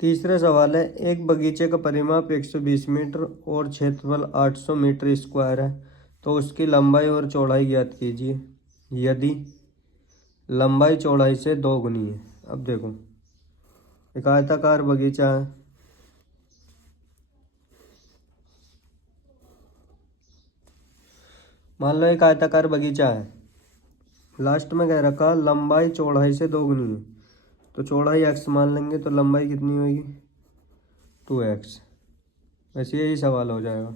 तीसरा सवाल है, एक बगीचे का परिमाप 120 मीटर और क्षेत्रफल 800 मीटर स्क्वायर है, तो उसकी लंबाई और चौड़ाई ज्ञात कीजिए यदि लंबाई चौड़ाई से दो गुनी है। अब देखो, एक आयताकार बगीचा है, मान लो एक आयताकार बगीचा है, लास्ट में कह रखा लंबाई चौड़ाई से दो गुनी है, तो चौड़ाई x मान लेंगे, तो लंबाई कितनी होगी 2x। वैसे यही सवाल हो जाएगा।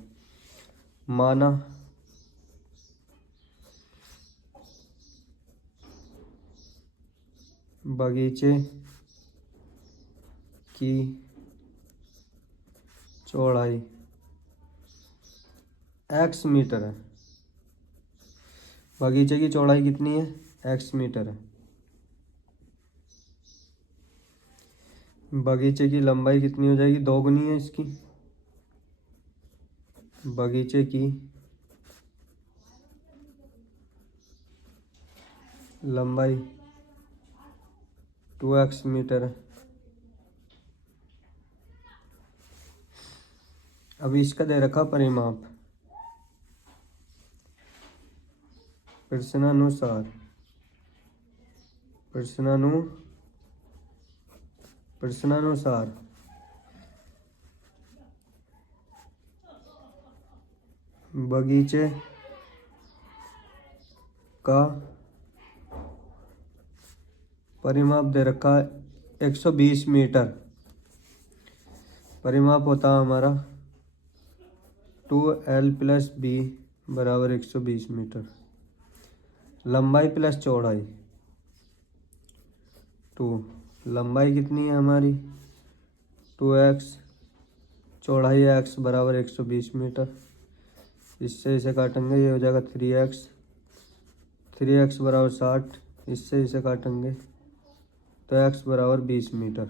माना बगीचे की चौड़ाई x मीटर है, बगीचे की चौड़ाई कितनी है x मीटर है, बगीचे की लंबाई कितनी हो जाएगी, दोगुनी है इसकी, बगीचे की लंबाई 2x मीटर है। अभी इसका दे रखा परिमाप, प्रश्नानुसार बगीचे का परिमाप दे रखा है 120 मीटर, परिमाप होता है हमारा 2l + b बराबर 120 मीटर। लंबाई प्लस चौड़ाई 2, लंबाई कितनी है हमारी 2x, चौड़ाई x बराबर 120 मीटर। इससे इसे काटेंगे, ये हो जाएगा 3x, 3x बराबर 60, इससे इसे काटेंगे तो x बराबर 20 मीटर।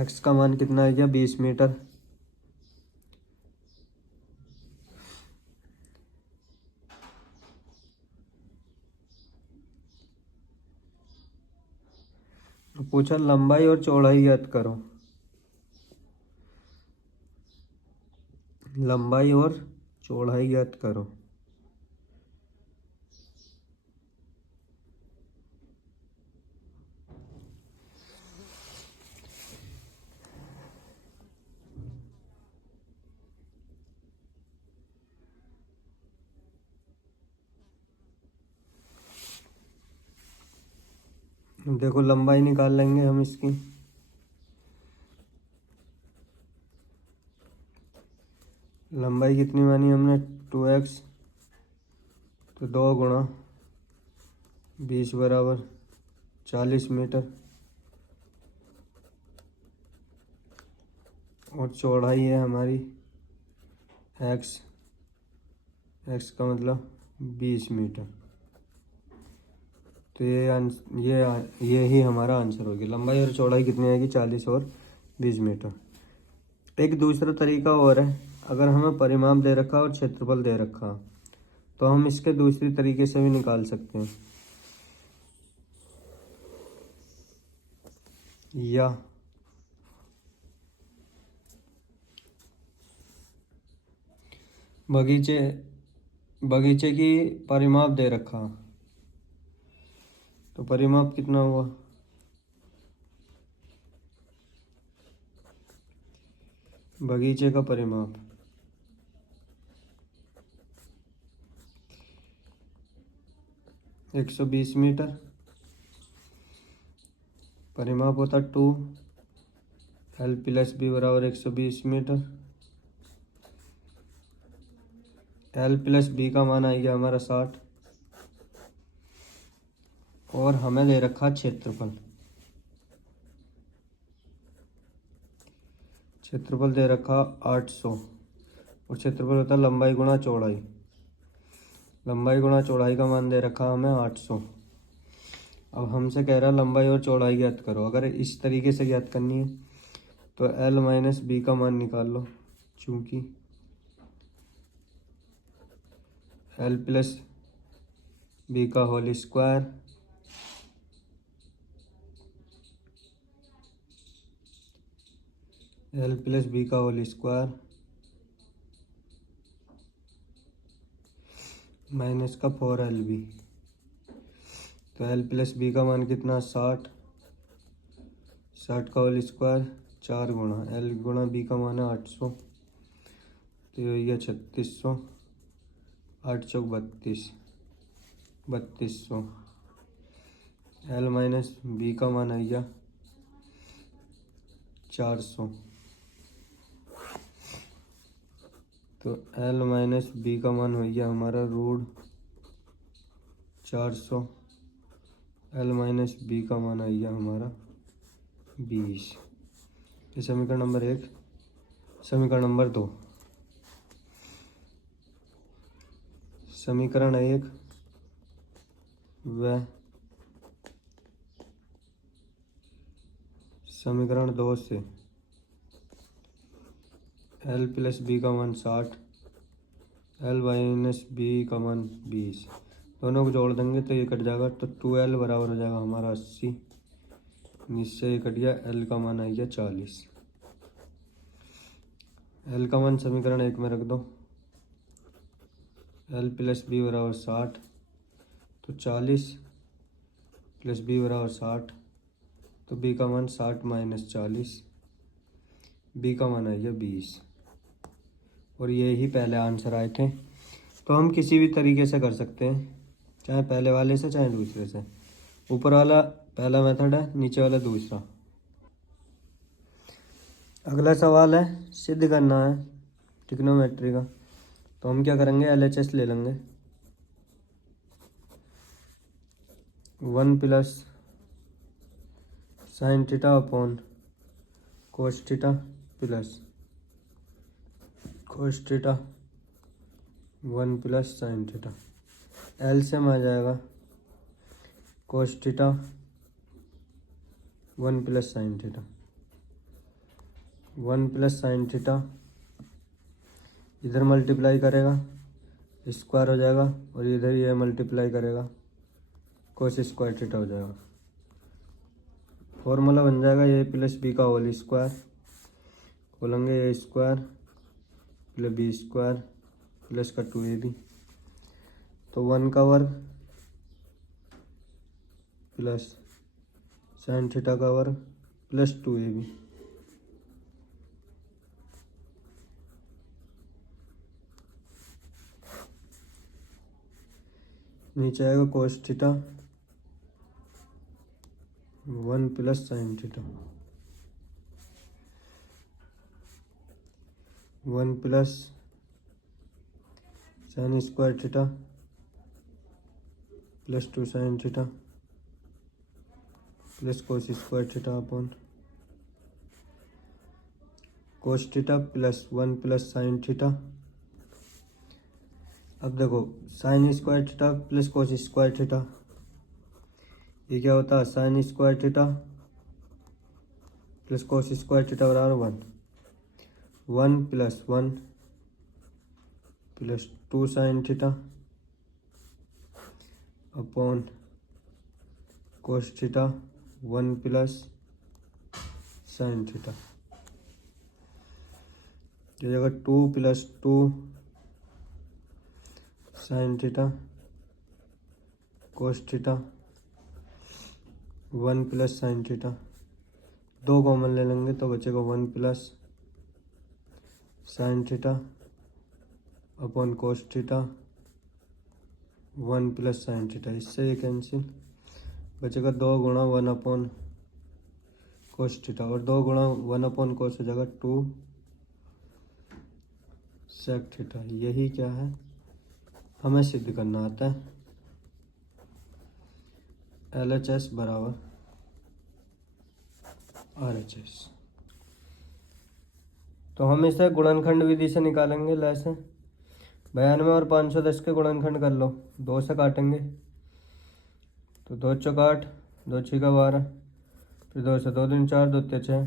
x का मान कितना है क्या 20 मीटर। पूछा लंबाई और चौड़ाई ज्ञात करो, लंबाई और चौड़ाई ज्ञात करो। देखो लंबाई निकाल लेंगे हम इसकी, लंबाई कितनी मानी हमने 2x, तो 2 गुणा 20 बराबर 40 मीटर, और चौड़ाई है हमारी x का मतलब 20 मीटर। तो ये ही हमारा आंसर होगी। लंबाई और चौड़ाई कितनी आएगी 40 और 20 मीटर। एक दूसरा तरीका और है, अगर हमें परिमाप दे रखा और क्षेत्रफल दे रखा तो हम इसके दूसरी तरीके से भी निकाल सकते हैं। या बगीचे की परिमाप दे रखा, तो परिमाप कितना हुआ बगीचे का परिमाप 120 मीटर, परिमाप होता 2l + b बराबर 120 मीटर। l + b का मान आएगा हमारा 60, और हमें दे रखा क्षेत्रफल, क्षेत्रफल दे रखा 800, और क्षेत्रफल होता है लंबाई गुणा चौड़ाई, लंबाई गुणा चौड़ाई का मान दे रखा हमें 800। अब हमसे कह रहा है लंबाई और चौड़ाई ज्ञात करो। अगर इस तरीके से ज्ञात करनी है तो l - b का मान निकाल लो, चूँकि l + b का whole square L plus B का होल स्क्वायर माइनस का 4LB। तो एल प्लस बी का मान कितना 60, 60 का होल स्क्वायर 4 गुणा एल गुणा बी का मान है 800, तो ये 3600, 8 चौक 32, 3200। एल माइनस बी का मान है 400, तो एल माइनस बी का मान भैया हमारा √400। एल माइनस बी का मान आइया हमारा 20। ये समीकरण नंबर 1। समीकरण नंबर 2, समीकरण 1 व समीकरण 2 से एल प्लस बी का मान 60, एल माइनस बी का मान 20, दोनों को जोड़ देंगे तो ये कट जाएगा, तो 2L बराबर हो जाएगा हमारा 80। इससे ये कट गया, एल का मान आ गया 40। एल का मान समीकरण 1 में रख दो, एल प्लस बी बराबर 60, तो 40 प्लस बी बराबर 60, तो बी का मान 60 माइनस 40, बी का मान आ गया 20। और ये ही पहले आंसर आए थे। तो हम किसी भी तरीके से कर सकते हैं, चाहे पहले वाले से चाहे दूसरे से। ऊपर वाला पहला मेथड है, नीचे वाला दूसरा। अगला सवाल है सिद्ध करना है ट्रिग्नोमेट्री का। तो हम क्या करेंगे, LHS ले लेंगे। 1 plus sine theta upon cos theta plus cos theta 1 plus sine theta. L से में आ जाएगा cos theta 1 plus sine theta, 1 plus sine theta इधर मल्टीप्लाई करेगा स्क्वायर हो जाएगा, और इधर ये मल्टीप्लाई करेगा कोस स्क्वायर थीटा हो जाएगा। फॉर्मूला बन जाएगा ए प्लस बी का होल स्क्वायर, खोलेंगे A square plus B square plus का 2AB, तो 1 का वर्ग प्लस साइन थीटा का वर्ग प्लस 2AB। नीचे आएगा cos theta 1 plus sine theta, 1 plus sine square theta plus 2 sine theta plus cos square theta upon cos theta plus 1 plus sine theta. अब देखो sine square theta plus cos square theta, ये क्या होता है, sine square theta plus cos square theta बराबर 1, 1 plus 1 plus 2 sine theta upon cos theta 1 plus sine theta. ये जगह 2 plus 2 sine theta cos theta 1 plus sine theta, 2 common ले लेंगे तो बचेगा 1 plus sine theta upon cos theta 1 plus sine theta. इससे ये cancel, बचेगा 2 गुणा 1 अपॉन कोस थीटा, और 2 गुणा 1 अपॉन कोस हो जाएगा 2 सेक थीटा। यही क्या है हमें सिद्ध करना आता है, LHS बराबर RHS। तो हम इसे गुणनखंड विधि से निकालेंगे। लैसे 92 और 510 के गुणनखंड कर लो, 2 से काटेंगे तो 2 चौक 8, 2 छीका 12, फिर 2 से 2 दूनी 4, 2 ते 6,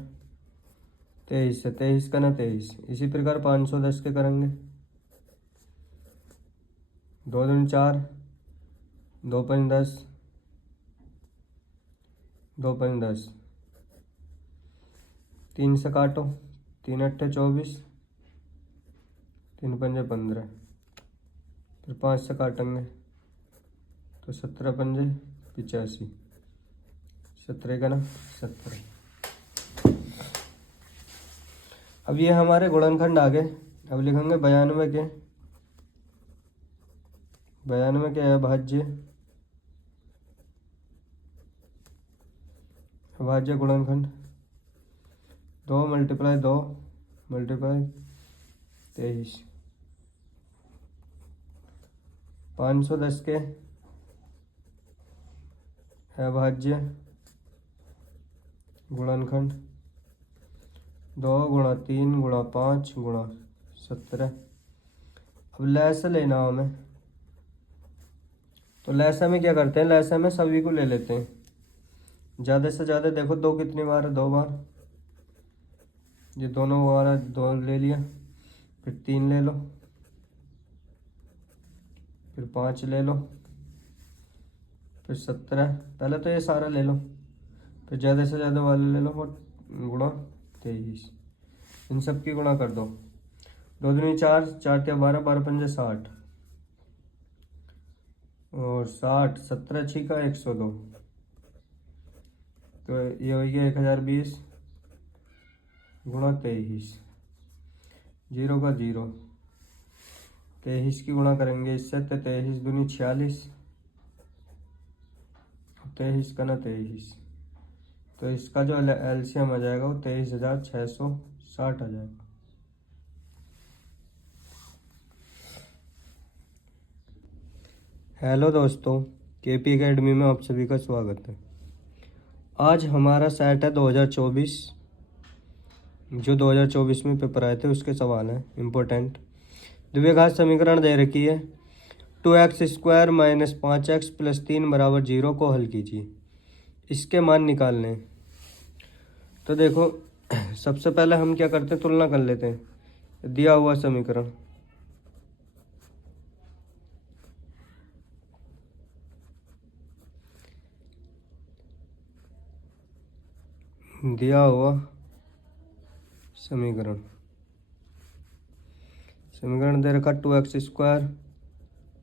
23 से 23 का ना 23। इसी प्रकार 510 के करेंगे, 2 दूनी 4, 2 पंच 10, 2 पंच 10, 3 से काटो 3 अट्ठे 24, 3 पंजे 15, फिर 5 से काटेंगे तो 17 पंजे 85, 17 का ना 17। अब ये हमारे गुणनखंड आ गए। अब लिखेंगे 92 के, 92 के अभाज्य, अभाज्य गुणनखंड 2 मल्टीप्लाई 2 मल्टीप्लाई 23, 510 के अभाज्य गुणनखंड 2 गुणा 3 गुणा 5 गुणा 17। अब लैसा लेना हमें, तो लैसा में क्या करते हैं, लैसा में सभी को ले लेते हैं, ज़्यादा से ज़्यादा। देखो 2 कितनी बार है, 2 बार, ये दोनों बार 2 ले लिया, फिर 3 ले लो, फिर 5 ले लो, फिर 17। पहले तो ये सारा ले लो, फिर ज़्यादा से ज़्यादा वाले ले लो और गुणा 23, इन सब की गुणा कर दो। 2 दूनी 4, 4 या 12, 12 पंजे 60, और 60, 17 छिका 102, तो ये हो गया 1020 गुणा 23, 0 का 0, 23 की गुणा करेंगे इससे, तो 23 दूनी 46, 23 का ना 23, तो इसका जो एलसीएम आ जाएगा वो 23,660 आ जाएगा। हेलो दोस्तों, केपी एकेडमी में आप सभी का स्वागत है। आज हमारा सेट है 2024, जो 2024 में पेपर आए थे उसके सवाल हैं इम्पोर्टेंट। द्विघात समीकरण दे रखी है, 2x² माइनस 5x प्लस 3 बराबर 0 को हल कीजिए, इसके मान निकालने। तो देखो सबसे पहले हम क्या करते हैं, तुलना कर लेते हैं दिया हुआ समीकरण। दिया हुआ समीकरण, समीकरण दे रखा 2x²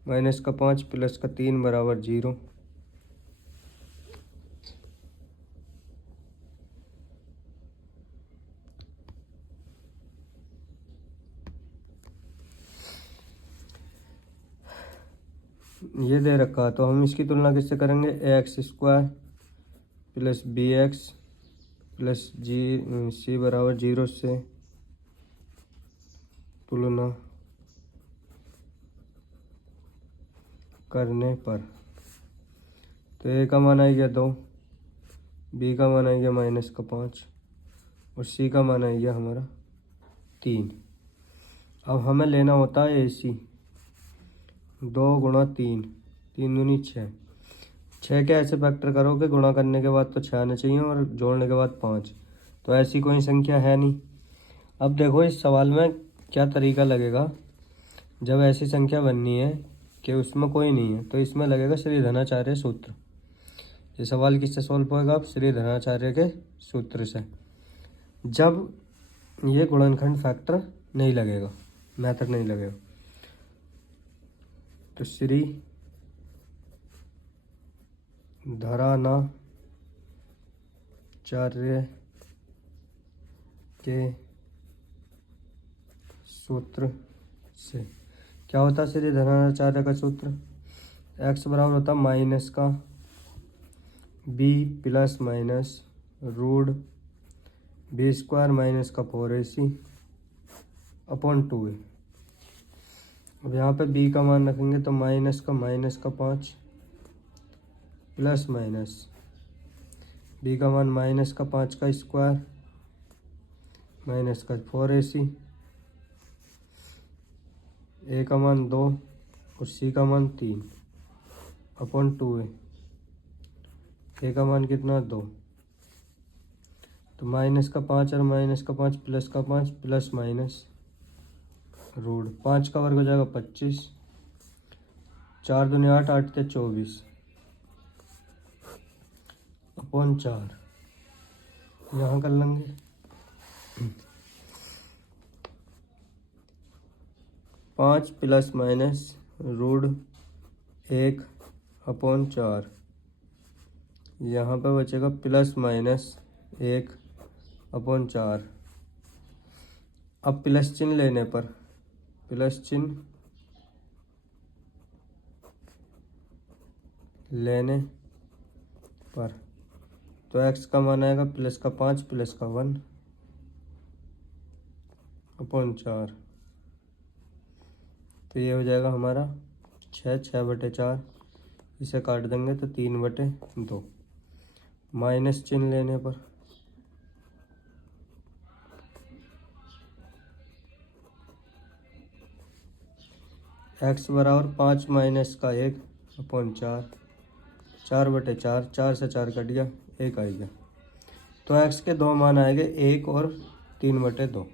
माइनस का 5 प्लस का 3 बराबर 0। ये दे रखा, तो हम इसकी तुलना किससे करेंगे, ax² plus bx plus c बराबर 0 से तुलना करने पर, तो a का मान आएगा 2, b का मान आएगा माइनस का 5 और c का मान आएगा हमारा 3। अब हमें लेना होता है ac, 2 गुणा 3, 3 दूनी 6, 6 के ऐसे फैक्टर करोगे गुणा करने के बाद तो 6 आने चाहिए और जोड़ने के बाद 5, तो ऐसी कोई संख्या है नहीं। अब देखो इस सवाल में क्या तरीका लगेगा, जब ऐसी संख्या बननी है कि उसमें कोई नहीं है, तो इसमें लगेगा श्री धनाचार्य सूत्र। ये सवाल किससे सॉल्व होगा, अब श्री धनाचार्य के सूत्र से, जब ये गुणनखंड फैक्टर नहीं लगेगा, मेथड नहीं लगेगा। तो श्री धनाचार्य के सूत्र से क्या होता है, श्री धनाचार्य का सूत्र, x बराबर होता माइनस का b plus minus root b² minus का 4ac अपॉन 2a। अब यहाँ पे b का मान रखेंगे तो माइनस का 5 प्लस माइनस b का मान माइनस का 5 का स्क्वायर माइनस का 4ac, a का मान 2 और c का मान 3 अपॉन 2a। a का मान कितना 2, तो माइनस का 5 और माइनस का 5 प्लस का 5 प्लस माइनस रूट 5 का वर्ग हो जाएगा 25, 4 दूनी 8, 8 ते 24 अपॉन 4, यहाँ कर लेंगे। 5 प्लस माइनस √1/4। यहाँ पे बचेगा प्लस माइनस 1/4। अब प्लस चिन्ह लेने पर, प्लस चिन्ह लेने पर तो x का मान आएगा प्लस का 5 प्लस का 1/4। तो ये हो जाएगा हमारा 6/4। इसे काट देंगे तो 3/2। माइनस चिन्ह लेने पर x बराबर 5 माइनस का 1/4। 4/4, 4 से 4 कट गया, 1 आ गया। तो x के दो मान आएंगे 1 और 3/2।